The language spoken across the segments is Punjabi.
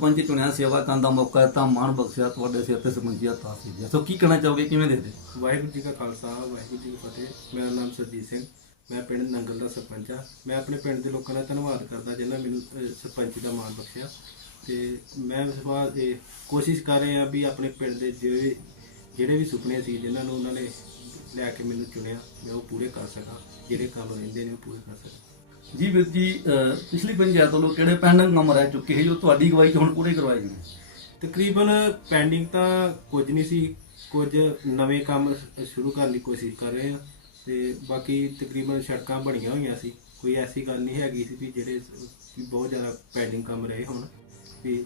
ਸਰਪੰਚ ਚੁਣਿਆ ਸੇਵਾ ਕਰਨ ਦਾ ਮੌਕਾ ਦਿੱਤਾ ਮਾਣ ਬਖਸ਼ਿਆ ਤੁਹਾਡੇ ਸਿਰ ਤੇ ਸਰਪੰਚੀਆ ਤਾਸੀ ਸੋ ਕੀ ਕਹਿਣਾ ਚਾਹੋਗੇ? ਕਿਵੇਂ ਦੇਖਦੇ ਵਾਹਿਗੁਰੂ ਜੀ ਕਾ ਖਾਲਸਾ ਵਾਹਿਗੁਰੂ ਜੀ ਕੀ ਫਤਿਹ। ਮੇਰਾ ਨਾਮ ਸਰਜੀਤ ਸਿੰਘ। ਮੈਂ ਪਿੰਡ ਨੰਗਲ ਦਾ ਸਰਪੰਚ ਆ ਮੈਂ ਆਪਣੇ ਪਿੰਡ ਦੇ ਲੋਕਾਂ ਦਾ ਧੰਨਵਾਦ ਕਰਦਾ ਜਿਨ੍ਹਾਂ ਮੈਨੂੰ ਅਹ, ਸਰਪੰਚੀ ਦਾ ਮਾਣ ਬਖਸ਼ਿਆ। ਤੇ ਮੈਂ ਇਸ ਇਹ ਕੋਸ਼ਿਸ਼ ਕਰ ਰਿਹਾ ਵੀ ਆਪਣੇ ਪਿੰਡ ਦੇ ਜਿਹੜੇ ਜਿਹੜੇ ਵੀ ਸੁਪਨੇ ਸੀ ਜਿਨ੍ਹਾਂ ਨੂੰ ਉਹਨਾਂ ਨੇ ਲੈ ਕੇ ਮੈਨੂੰ ਚੁਣਿਆ ਮੈਂ ਉਹ ਪੂਰੇ ਕਰ ਸਕਾਂ। ਜਿਹੜੇ ਕੰਮ ਰਹਿੰਦੇ ਨੇ ਉਹ ਪੂਰੇ ਕਰ ਸਕਾਂ। ਜੀ ਵੀਰ ਜੀ ਪਿਛਲੀ ਪੰਚਾਇਤ ਵੱਲੋਂ ਕਿਹੜੇ ਪੈਂਡਿੰਗ ਕੰਮ ਰਹਿ ਚੁੱਕੇ ਸੀ ਜੋ ਤੁਹਾਡੀ ਅਗਵਾਈ 'ਚ ਹੁਣ ਪੂਰੇ ਕਰਵਾਏ ਗਏ ਤਕਰੀਬਨ ਪੈਂਡਿੰਗ ਤਾਂ ਕੁਝ ਨਹੀਂ ਸੀ ਕੁਝ ਨਵੇਂ ਕੰਮ ਸ਼ੁਰੂ ਕਰਨ ਦੀ ਕੋਸ਼ਿਸ਼ ਕਰ ਰਹੇ ਹਾਂ ਤੇ ਬਾਕੀ ਤਕਰੀਬਨ ਸੜਕਾਂ ਬਣੀਆਂ ਹੋਈਆਂ ਸੀ। ਕੋਈ ਐਸੀ ਗੱਲ ਨਹੀਂ ਹੈਗੀ ਸੀ ਵੀ ਜਿਹੜੇ ਵੀ ਬਹੁਤ ਜ਼ਿਆਦਾ ਪੈਂਡਿੰਗ ਕੰਮ ਰਹੇ ਹੋਣ ਵੀ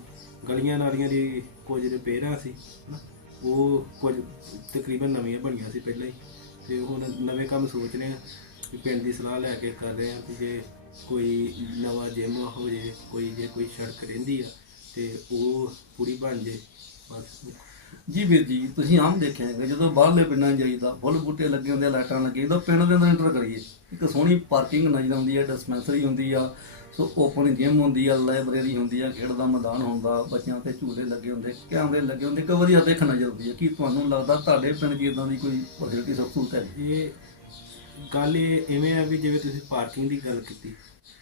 ਗਲੀਆਂ ਨਾਲੀਆਂ ਦੀ ਕੁਝ ਰਿਪੇਅਰਾਂ ਸੀ ਹਨਾ, ਉਹ ਕੁਝ ਤਕਰੀਬਨ ਨਵੀਆਂ ਬਣੀਆਂ ਸੀ ਪਹਿਲਾਂ ਹੀ ਤੇ ਹੁਣ ਨਵੇਂ ਕੰਮ ਸੋਚ ਰਹੇ ਹਾਂ ਵੀ ਪਿੰਡ ਦੀ ਸਲਾਹ ਲੈ ਕੇ ਕਰ ਰਹੇ ਹਾਂ ਕਿ ਜੇ ਕੋਈ ਨਵਾਂ ਜਿਮ ਹੋ ਜੇ ਕੋਈ ਜੇ ਕੋਈ ਸੜਕ ਰਹਿੰਦੀ ਆ ਤੇ ਉਹ ਪੂਰੀ ਬਣ ਜੇ। ਬਸ। ਜੀ ਵੀਰ ਜੀ ਤੁਸੀਂ ਆਮ ਦੇਖਿਆ ਹੈਗਾ ਜਦੋਂ ਬਾਹਰਲੇ ਪਿੰਡਾਂ 'ਚ ਜਾਈਦਾ ਫੁੱਲ ਬੂਟੇ ਲੱਗੇ ਹੁੰਦੇ ਆ ਲਾਈਟਾਂ ਲੱਗੀਆਂ ਤਾਂ ਪਿੰਡ ਦੇ ਅੰਦਰ ਐਂਟਰ ਕਰੀਏ ਇੱਕ ਸੋਹਣੀ ਪਾਰਕਿੰਗ ਨਜ਼ਰ ਆਉਂਦੀ ਹੈ ਡਿਸਪੈਂਸਰੀ ਹੁੰਦੀ ਆ ਸੋ ਓਪਨ ਜਿਮ ਹੁੰਦੀ ਆ ਲਾਇਬ੍ਰੇਰੀ ਹੁੰਦੀ ਆ ਖੇਡ ਦਾ ਮੈਦਾਨ ਹੁੰਦਾ ਬੱਚਿਆਂ ਤੇ ਝੂਲੇ ਲੱਗੇ ਹੁੰਦੇ ਕੈਮਰੇ ਲੱਗੇ ਹੁੰਦੇ ਕਿ ਵਧੀਆ ਦੇਖ ਨਜ਼ਰ ਆਉਂਦੀ ਹੈ ਕੀ ਤੁਹਾਨੂੰ ਲੱਗਦਾ ਤੁਹਾਡੇ ਪਿੰਡ 'ਚ ਇਦਾਂ ਦੀ ਕੋਈ ਫੈਸਿਲਿਟੀ ਸਹੂਲਤ ਹੈ? ਇਹ ਗੱਲ ਇਹ ਇਵੇਂ ਆ ਵੀ ਜਿਵੇਂ ਤੁਸੀਂ ਪਾਰਕਿੰਗ ਦੀ ਗੱਲ ਕੀਤੀ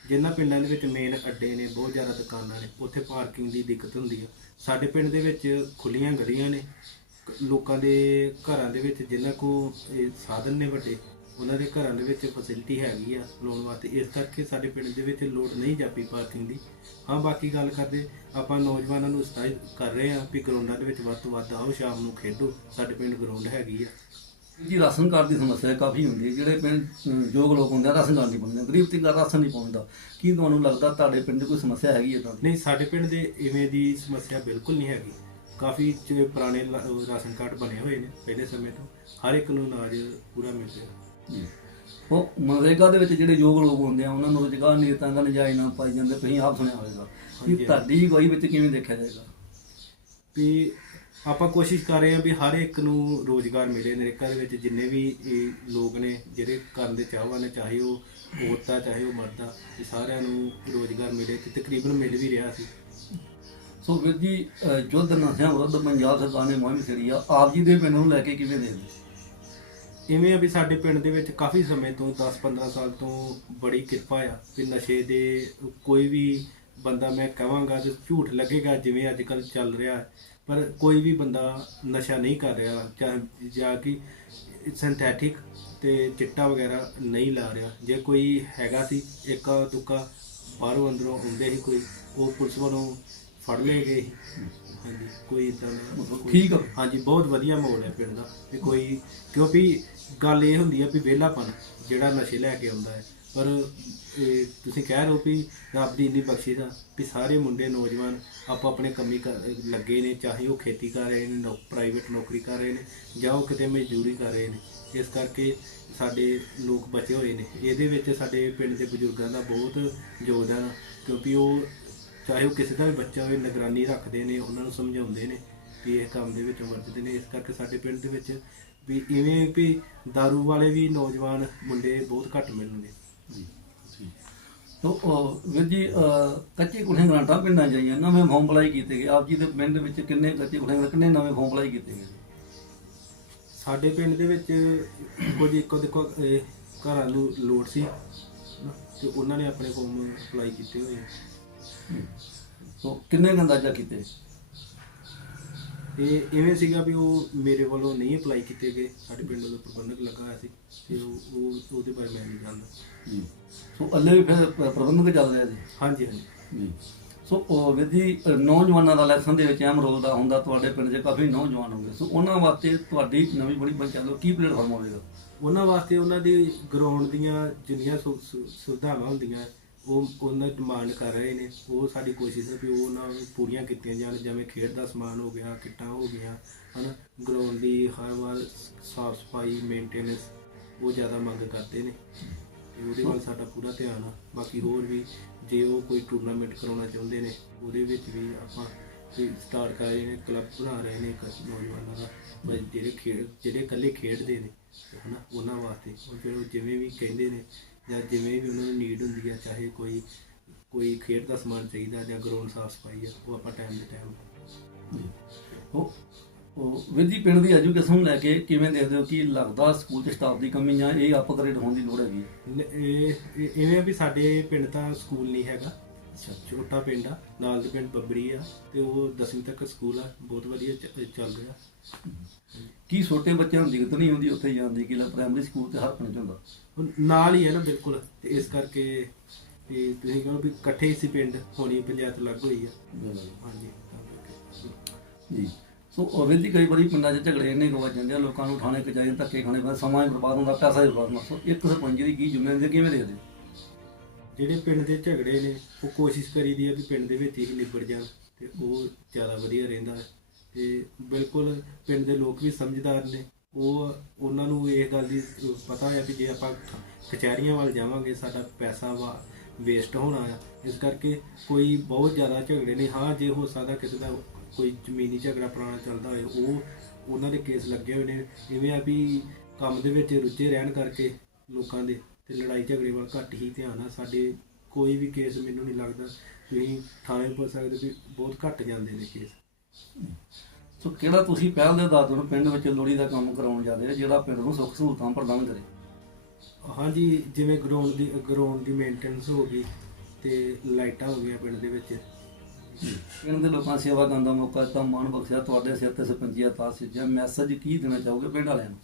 ਜਿਨ੍ਹਾਂ ਪਿੰਡਾਂ ਦੇ ਵਿੱਚ ਮੇਨ ਅੱਡੇ ਨੇ, ਬਹੁਤ ਜ਼ਿਆਦਾ ਦੁਕਾਨਾਂ ਨੇ, ਉੱਥੇ ਪਾਰਕਿੰਗ ਦੀ ਦਿੱਕਤ ਹੁੰਦੀ ਆ। ਸਾਡੇ ਪਿੰਡ ਦੇ ਵਿੱਚ ਖੁੱਲੀਆਂ ਗਲੀਆਂ ਨੇ ਕ- ਲੋਕਾਂ ਦੇ ਘਰਾਂ ਦੇ ਵਿੱਚ ਜਿਨ੍ਹਾਂ ਕੋ ਸਾਧਨ ਨੇ ਵੱਡੇ, ਉਹਨਾਂ ਦੇ ਘਰਾਂ ਦੇ ਵਿੱਚ ਫੈਸਿਲਿਟੀ ਹੈਗੀ ਆ ਲਾਉਣ ਵਾਸਤੇ। ਇਸ ਕਰਕੇ ਸਾਡੇ ਪਿੰਡ ਦੇ ਵਿੱਚ ਲੋੜ ਨਹੀਂ ਜਾਪੀ ਪਾਰਕਿੰਗ ਦੀ। ਹਾਂ, ਬਾਕੀ ਗੱਲ ਕਰਦੇ, ਆਪਾਂ ਨੌਜਵਾਨਾਂ ਨੂੰ ਉਤਸ਼ਾਹਿਤ ਕਰ ਰਹੇ ਆ ਵੀ ਗਰਾਊਂਡਾਂ ਦੇ ਵਿੱਚ ਵੱਧ ਤੋਂ ਵੱਧ ਆਓ, ਸ਼ਾਮ ਨੂੰ ਖੇਡੋ। ਸਾਡੇ ਪਿੰਡ ਗਰਾਊਂਡ ਹੈਗੀ ਆ। ਜੀ ਰਾਸ਼ਨ ਕਾਰਡ ਦੀ ਸਮੱਸਿਆ ਕਾਫੀ ਹੁੰਦੀ ਹੈ। ਜਿਹੜੇ ਪਿੰਡ ਅਮ, ਯੋਗ ਲੋਕ ਹੁੰਦੇ ਆ ਰਾਸ਼ਨ ਕਾਰਡ ਨਹੀਂ ਪਾਉਂਦੇ। ਗਰੀਬ ਤੇ ਰਾਸ਼ਨ ਨਹੀਂ ਪਾਉਂਦਾ। ਕੀ ਤੁਹਾਨੂੰ ਲੱਗਦਾ ਤੁਹਾਡੇ ਪਿੰਡ 'ਚ ਕੋਈ ਸਮੱਸਿਆ ਹੈਗੀ ਇਦਾਂ ਦੀ ਨਹੀਂ ਸਾਡੇ ਪਿੰਡ ਦੇ ਇਵੇਂ ਦੀ ਸਮੱਸਿਆ ਬਿਲਕੁਲ ਨਹੀਂ ਹੈਗੀ। ਕਾਫੀ ਜੋ ਪੁਰਾਣੇ ਲਾ- ਉਹ ਰਾਸ਼ਨ ਕਾਰਡ ਬਣੇ ਹੋਏ ਨੇ ਪਹਿਲੇ ਸਮੇਂ ਤੋਂ। ਹਰ ਇੱਕ ਨੂੰ ਅਨਾਜ ਪੂਰਾ ਮਿਲ ਰਿਹਾ। ਜੀ। ਉਹ ਮਨਰੇਗਾ ਦੇ ਵਿੱਚ ਜਿਹੜੇ ਯੋਗ ਲੋਕ ਹੁੰਦੇ ਆ ਉਹਨਾਂ ਨੂੰ ਰੁਜ਼ਗਾਰ ਨਹੀਂ ਦਿੱਤਾ ਜਾਂਦਾ ਨਜਾਇਜ਼ ਨਾ ਪਾਈ ਜਾਂਦੇ। ਤੁਸੀਂ ਆਪ ਸੁਣਿਆ ਹੋਵੇਗਾ ਕਿ ਹਾਂਜੀ। ਤੁਹਾਡੀ ਅਗਵਾਈ ਵਿੱਚ ਕਿਵੇਂ ਦੇਖਿਆ ਜਾਏਗਾ? ਵੀ ਆਪਾਂ ਕੋਸ਼ਿਸ਼ ਕਰ ਰਹੇ ਹਾਂ ਵੀ ਹਰ ਇੱਕ ਨੂੰ ਰੋਜ਼ਗਾਰ ਮਿਲੇ ਨਰੇਗਾ ਦੇ ਵਿੱਚ ਜਿੰਨੇ ਵੀ ਇਹ ਲੋਕ ਨੇ ਜਿਹੜੇ ਕਰਨ ਦੇ ਚਾਹਵਾਨ ਨੇ ਚਾਹੇ ਉਹ ਔਰਤਾਂ ਚਾਹੇ ਉਹ ਮਰਦਾਂ ਇਹ ਸਾਰਿਆਂ ਨੂੰ ਰੋਜ਼ਗਾਰ ਮਿਲੇ ਤੇ ਤਕਰੀਬਨ ਮਿਲ ਵੀ ਰਿਹਾ ਸੀ। ਸੋ ਵੀਰ ਜੀ ਅਹ, ਯੁੱਧ ਨਸ਼ਿਆਂ ਵਿਰੁੱਧ ਪੰਜਾਬ ਸਰਕਾਰ ਨੇ ਮੁਹਿੰਮ ਛੇੜੀ ਆ ਆਪ ਜੀ ਦੇ ਪਿੰਡ ਨੂੰ ਲੈ ਕੇ ਕਿਵੇਂ ਦੇਖਦੇ? ਇਵੇਂ ਆ ਵੀ ਸਾਡੇ ਪਿੰਡ ਦੇ ਵਿੱਚ ਕਾਫੀ ਸਮੇਂ ਤੋਂ 10-15 ਸਾਲ ਤੋਂ ਬੜੀ ਕਿਰਪਾ ਆ ਵੀ ਨਸ਼ੇ ਦੇ ਕੋਈ ਵੀ ਬੰਦਾ ਮੈਂ ਕਹਾਂਗਾ ਜੇ ਝੂਠ ਲੱਗੇਗਾ ਜਿਵੇਂ ਅੱਜ ਕੱਲ ਚੱਲ ਰਿਹਾ। ਹੈ ਪਰ ਕੋਈ ਵੀ ਬੰਦਾ ਨਸ਼ਾ ਨਹੀਂ ਕਰ ਰਿਹਾ ਚਾਹੇ ਜਾਂ ਕਿ ਸਿੰਥੈਟਿਕ ਤੇ ਚਿੱਟਾ ਵਗੈਰਾ ਨਹੀਂ ਲਾ ਰਿਹਾ ਜੇ ਕੋਈ ਹੈਗਾ ਸੀ ਇੱਕ ਦੁੱਕਾ ਬਾਹਰੋਂ ਅੰਦਰੋਂ ਹੁੰਦੇ ਸੀ ਕੋਈ ਉਹ ਪੁਲਿਸ ਵੱਲੋਂ ਫੜ ਲਏ ਗਏ। ਹਾਂਜੀ ਕੋਈ ਇਦਾਂ ਠੀਕ। ਹਾਂਜੀ ਬਹੁਤ ਵਧੀਆ ਮਾਹੌਲ ਹੈ ਪਿੰਡ ਦਾ ਵੀ ਕੋਈ ਕਿਉਂਕਿ ਗੱਲ ਇਹ ਹੁੰਦੀ ਹੈ ਵੀ ਵਿਹਲਾਪਨ ਜਿਹੜਾ ਨਸ਼ੇ ਲੈ ਕੇ ਆਉਂਦਾ ਹੈ ਪਰ ਇਹ ਤੁਸੀਂ ਕਹਿ ਰਹੇ ਹੋ ਵੀ ਰੱਬ ਦੀ ਇੰਨੀ ਬਖਸ਼ਿਸ਼ ਆ ਵੀ ਸਾਰੇ ਮੁੰਡੇ ਨੌਜਵਾਨ ਆਪੋ ਆਪਣੇ ਕੰਮੀ ਕਰ- ਲੱਗੇ ਨੇ ਚਾਹੇ ਉਹ ਖੇਤੀ ਕਰ ਰਹੇ ਨੇ ਨੌ ਪ੍ਰਾਈਵੇਟ ਨੌਕਰੀ ਕਰ ਰਹੇ ਨੇ ਜਾਂ ਉਹ ਕਿਤੇ ਮਜ਼ਦੂਰੀ ਕਰ ਰਹੇ ਨੇ। ਇਸ ਕਰਕੇ ਸਾਡੇ ਲੋਕ ਬਚੇ ਹੋਏ ਨੇ। ਇਹਦੇ ਵਿੱਚ ਸਾਡੇ ਪਿੰਡ ਦੇ ਬਜ਼ੁਰਗਾਂ ਦਾ ਬਹੁਤ ਯੋਗਦਾਨ ਆ, ਕਿਉਂਕਿ ਉਹ ਚਾਹੇ ਉਹ ਕਿਸੇ ਦਾ ਵੀ ਬੱਚਾ ਹੋਵੇ ਨਿਗਰਾਨੀ ਰੱਖਦੇ ਨੇ ਉਹਨਾਂ ਨੂੰ ਸਮਝਾਉਂਦੇ ਨੇ ਵੀ ਇਹ ਕੰਮ ਦੇ ਵਿੱਚ ਵਰਤਦੇ ਨੇ। ਇਸ ਕਰਕੇ ਸਾਡੇ ਪਿੰਡ ਦੇ ਵਿੱਚ ਵੀ ਇਵੇਂ ਵੀ ਦਾਰੂ ਵਾਲੇ ਵੀ ਨੌਜਵਾਨ ਮੁੰਡੇ ਬਹੁਤ ਘੱਟ ਮਿਲਣਗੇ ਜੀ ਅਹ, ਵੀਰ ਜੀ ਕੱਚੇ ਕੁੱਠੇ ਗ੍ਰਾਂਟਾਂ ਪਿੰਡਾਂ ਜਾਈਆਂ ਨਵੇਂ ਫਾਰਮ ਅਪਲਾਈ ਕੀਤੇ ਗਏ। ਆਪ ਜੀ ਦੇ ਪਿੰਡ ਵਿੱਚ ਕਿੰਨੇ ਕੱਚੇ ਕੁੱਠੇ ਕਿੰਨੇ ਨਵੇਂ ਫਾਰਮ ਅਪਲਾਈ ਕੀਤੇ ਗਏ? ਸਾਡੇ ਪਿੰਡ ਦੇ ਵਿੱਚ ਕੁਝ ਇੱਕੋ ਦੇਖੋ ਘਰਾਂ ਨੂੰ ਲੋੜ ਸੀ ਤੇ ਉਹਨਾਂ ਨੇ ਆਪਣੇ ਫਾਰਮ ਅਪਲਾਈ ਕੀਤੇ ਹੋਏ। ਸੋ ਕਿੰਨੇ ਅੰਦਾਜ਼ਾ ਕੀਤੇ? ਇਹ ਇਵੇਂ ਸੀਗਾ ਵੀ ਉਹ ਮੇਰੇ ਵੱਲੋਂ ਨਹੀਂ ਅਪਲਾਈ ਕੀਤੇ ਗਏ। ਸਾਡੇ ਪਿੰਡ ਦਾ ਪ੍ਰਬੰਧਕ ਲੱਗਾ ਹੋਇਆ ਸੀ ਤੇ ਉਹ ਉਹ- ਉਹਦੇ ਬਾਰੇ ਮੈਂ ਨਹੀਂ ਜਾਣਦਾ। ਜੀ। ਸੋ ਅੱਲੇ ਵੀ ਫਿਰ ਪ- ਪ੍ਰਬੰਧਕ ਚੱਲ ਰਿਹਾ ਜੀ? ਹਾਂਜੀ ਹਾਂਜੀ। ਜੀ। ਸੋ ਉਹ ਵੀਰ ਜੀ ਨੌਜਵਾਨਾਂ ਦਾ ਇਲੈਕਸ਼ਨ ਦੇ ਵਿੱਚ ਅਹਿਮ ਰੋਲ ਦਾ ਹੁੰਦਾ ਤੁਹਾਡੇ ਪਿੰਡ 'ਚ ਕਾਫੀ ਨੌਜਵਾਨ ਹੋਣਗੇ। ਸੋ ਉਹਨਾਂ ਵਾਸਤੇ ਤੁਹਾਡੀ ਨਵੀਂ ਬੜੀ ਪੰਚਾਇਤ ਵੱਲੋਂ ਕੀ ਪਲੇਟਫਾਰਮ ਹੋਵੇਗਾ? ਉਹਨਾਂ ਵਾਸਤੇ ਉਹਨਾਂ ਦੀ ਗਰਾਊਂਡ ਦੀਆਂ ਜਿੰਨੀਆਂ ਸੁ- ਸੁ- ਸੁਵਿਧਾਵਾਂ ਹੁੰਦੀਆਂ ਉਹ ਉਹਨਾਂ ਦੀ ਡਿਮਾਂਡ ਕਰ ਰਹੇ ਨੇ। ਉਹ ਸਾਡੀ ਕੋਸ਼ਿਸ਼ ਹੈ ਵੀ ਉਹ ਉਹਨਾਂ ਨੂੰ ਪੂਰੀਆਂ ਕੀਤੀਆਂ ਜਾਣ। ਜਿਵੇਂ ਖੇਡ ਦਾ ਸਮਾਨ ਹੋ ਗਿਆ, ਕਿੱਟਾਂ ਹੋ ਗਈਆਂ, ਹਨਾ? ਗਰਾਊਂਡ ਦੀ ਹਰ ਵਾਰ ਸਾਫ਼ ਸਫ਼ਾਈ ਮੇਨਟੇਨੈਂਸ ਉਹ ਜ਼ਿਆਦਾ ਮੰਗ ਕਰਦੇ ਨੇ। ਤੇ ਉਹਦੇ ਵੱਲ ਸਾਡਾ ਪੂਰਾ ਧਿਆਨ ਆ। ਬਾਕੀ ਹੋਰ ਵੀ ਜੇ ਉਹ ਕੋਈ ਟੂਰਨਾਮੈਂਟ ਕਰਾਉਣਾ ਚਾਹੁੰਦੇ ਨੇ, ਉਹਦੇ ਵਿੱਚ ਵੀ ਆਪਾਂ ਸਟਾਰਟ ਕਰ ਰਹੇ ਨੇ ਕਲੱਬ ਬਣਾ ਰਹੇ ਨੇ ਕ- ਨੌਜਵਾਨਾਂ ਦਾ। ਬਈ ਜਿਹੜੇ ਖੇਡ ਜਿਹੜੇ ਇਕੱਲੇ ਖੇਡਦੇ ਨੇ, ਹਨਾ? ਉਹਨਾਂ ਵਾਸਤੇ। ਉਹ ਫਿਰ ਉਹ ਜਿਵੇਂ ਵੀ ਕਹਿੰਦੇ ਨੇ ਜਾਂ ਜਿਵੇਂ ਵੀ ਉਹਨਾਂ ਨੂੰ ਨੀਡ ਹੁੰਦੀ ਹੈ ਚਾਹੇ ਕੋਈ ਕੋਈ ਖੇਡ ਦਾ ਸਮਾਨ ਚਾਹੀਦਾ ਜਾਂ ਗਰਾਊਂਡ ਸਾਫ਼ ਸਫ਼ਾਈ ਆ ਉਹ ਆਪਾਂ ਟਾਈਮ ਦੇ ਟਾਈਮ ਉਹ ਉਹ ਵਿਧੀ ਪਿੰਡ ਦੀ ਐਜੂਕੇਸ਼ਨ ਨੂੰ ਲੈ ਕੇ ਕਿਵੇਂ ਦੇਖਦੇ ਹੋ? ਕਿ ਲੱਗਦਾ ਸਕੂਲ 'ਚ ਸਟਾਫ ਦੀ ਕਮੀ ਜਾਂ ਇਹ ਅਪਗ੍ਰੇਡ ਹੋਣ ਦੀ ਲੋੜ ਹੈਗੀ ਇਹ ਇਹ- ਇਵੇਂ ਆ ਵੀ ਸਾਡੇ ਪਿੰਡ ਤਾਂ ਸਕੂਲ ਨਹੀਂ ਹੈਗਾ। ਅੱਛਾ ਛੋਟਾ ਪਿੰਡ ਆ ਨਾਲ ਦੇ ਪਿੰਡ ਬੱਬਰੀ ਆ ਤੇ ਉਹ 10ਵੀਂ ਤੱਕ ਸਕੂਲ ਆ ਬਹੁਤ ਵਧੀਆ ਚ- ਚੱਲ ਰਿਹਾ। ਕੀ ਛੋਟੇ ਬੱਚਿਆਂ ਨੂੰ ਦਿੱਕਤ ਨਹੀਂ ਹੁੰਦੀ ਉੱਥੇ ਜਾਣ ਦੀ ਕਿ ਲੈ ਪ੍ਰਾਇਮਰੀ ਸਕੂਲ ਤੇ ਹਰ ਪਿੰਡ 'ਚ ਹੁੰਦਾ? ਹੁਣ ਨਾਲ ਹੀ ਹੈ ਨਾ ਬਿਲਕੁਲ ਤੇ ਇਸ ਕਰਕੇ ਇਹ ਤੁਸੀਂ ਕਹੋ ਵੀ ਇਕੱਠੇ ਹੀ ਸੀ ਪਿੰਡ ਹੋਣੀ ਪੰਚਾਇਤ ਲੱਗ ਹੋਈ ਆ। ਹਾਂਜੀ ਤਾਂ ਕਰਕੇ। ਜੀ। ਸੋ ਉਹ ਵਿਧੀ ਕਈ ਵਾਰੀ ਪਿੰਡਾਂ 'ਚ ਝਗੜੇ ਇੰਨੇ ਕੁ ਵੱਜ ਜਾਂਦੇ ਆ ਲੋਕਾਂ ਨੂੰ ਥਾਣੇ ਕਚਾਈ ਧੱਕੇ ਖਾਣੇ ਪੈਂਦੇ ਸਮਾਂ ਹੀ ਬਰਬਾਦ ਹੁੰਦਾ ਪੈਸਾ ਹੀ ਬਰਬਾਦ ਹੁੰਦਾ। ਸੋ ਇੱਕ ਸਰਪੰਚ ਦੀ ਕੀ ਜ਼ਿੰਮੇਵਾਰੀ ਕਿਵੇਂ ਦੇਖਦੇ ਹੋ? ਜਿਹੜੇ ਪਿੰਡ ਦੇ ਝਗੜੇ ਨੇ, ਉਹ ਕੋਸ਼ਿਸ਼ ਕਰੀਦੀ ਆ ਵੀ ਪਿੰਡ ਦੇ ਵਿੱਚ ਹੀ ਨਿਬੜ ਜਾਣ ਤੇ ਉਹ ਜ਼ਿਆਦਾ ਵਧੀਆ ਰਹਿੰਦਾ ਹੈ। ਤੇ ਬਿਲਕੁਲ ਪਿੰਡ ਦੇ ਲੋਕ ਵੀ ਸਮਝਦਾਰ ਨੇ। ਉਹ, ਉਹਨਾਂ ਨੂੰ ਇਹ ਗੱਲ ਦੀ ਪਤਾ ਹੈ ਕਿ ਜੇ ਆਪਾਂ ਕਚਹਿਰੀਆਂ ਵੱਲ ਜਾਵਾਂਗੇ, ਸਾਡਾ ਪੈਸਾ ਵਾ ਵੇਸਟ ਹੋਣਾ ਆ। ਇਸ ਕਰਕੇ ਕੋਈ ਬਹੁਤ ਜ਼ਿਆਦਾ ਝਗੜੇ ਨੇ। ਹਾਂ, ਜੇ ਹੋ ਸਕਦਾ ਕਿਸੇ ਦਾ ਕੋਈ ਜ਼ਮੀਨੀ ਝਗੜਾ ਪੁਰਾਣਾ ਚੱਲਦਾ ਹੋਵੇ ਉਹ ਉਹਨਾਂ ਦੇ ਕੇਸ ਲੱਗੇ ਹੋਏ ਨੇ। ਇਵੇਂ ਆ ਵੀ ਕੰਮ ਦੇ ਵਿੱਚ ਰੁੱਝੇ ਰਹਿਣ ਕਰਕੇ ਲੋਕਾਂ ਦੇ ਤੇ ਲੜਾਈ ਝਗੜੇ ਵੱਲ ਘੱਟ ਹੀ ਧਿਆਨ ਆ। ਸਾਡੇ ਕੋਈ ਵੀ ਕੇਸ ਮੈਨੂੰ ਨਹੀਂ ਲੱਗਦਾ ਤੁਸੀਂ ਥਾਣੇ ਪੁੱਛ ਸਕਦੇ ਵੀ ਬਹੁਤ ਘੱਟ ਜਾਂਦੇ ਨੇ ਕੇਸ ਸੋ ਕਿਹੜਾ ਤੁਸੀਂ ਪਹਿਲ ਦੇ ਆਧਾਰ ਤੋਂ ਪਿੰਡ ਵਿੱਚ ਲੋੜੀ ਦਾ ਕੰਮ ਕਰਾਉਣ ਜਾਂਦੇ ਹੋ ਜਿਹੜਾ ਪਿੰਡ ਨੂੰ ਸੁੱਖ ਸਹੂਲਤਾਂ ਪ੍ਰਦਾਨ ਕਰੇ? ਹਾਂਜੀ ਜਿਵੇਂ ਗਰਾਊਂਡ ਦੀ ਗਰਾਊਂਡ ਦੀ ਮੇਨਟੇਨੈਂਸ ਹੋ ਗਈ ਤੇ ਲਾਈਟਾਂ ਹੋ ਗਈਆਂ ਪਿੰਡ ਦੇ ਵਿੱਚ। ਪਿੰਡ ਦੇ ਲੋਕਾਂ ਸੇਵਾ ਕਰਨ ਦਾ ਮੌਕਾ ਦਿੱਤਾ ਮਾਣ ਬਖਸ਼ਿਆ ਤੁਹਾਡੇ ਸਿਰ ਤੇ ਸਰਪੰਚੀਆ ਤਾਸ ਜਾਂ ਮੈਸੇਜ ਕੀ ਦੇਣਾ ਚਾਹੋਗੇ ਪਿੰਡ ਵਾਲਿਆਂ ਨੂੰ?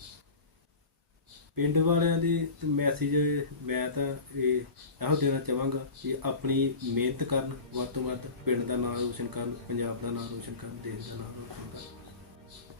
ਪਿੰਡ ਵਾਲਿਆਂ ਦੇ ਮੈਸੇਜ ਮੈਂ ਤਾਂ ਇਹ ਇਹੋ ਦੇਣਾ ਚਾਹਾਂਗਾ ਕਿ ਆਪਣੀ ਮਿਹਨਤ ਕਰਨ, ਵੱਧ ਤੋਂ ਵੱਧ ਪਿੰਡ ਦਾ ਨਾਮ ਰੋਸ਼ਨ ਕਰਨ, ਪੰਜਾਬ ਦਾ ਨਾਮ ਰੋਸ਼ਨ ਕਰਨ, ਦੇਸ਼ ਦਾ ਨਾਮ ਰੋਸ਼ਨ ਕਰਨ।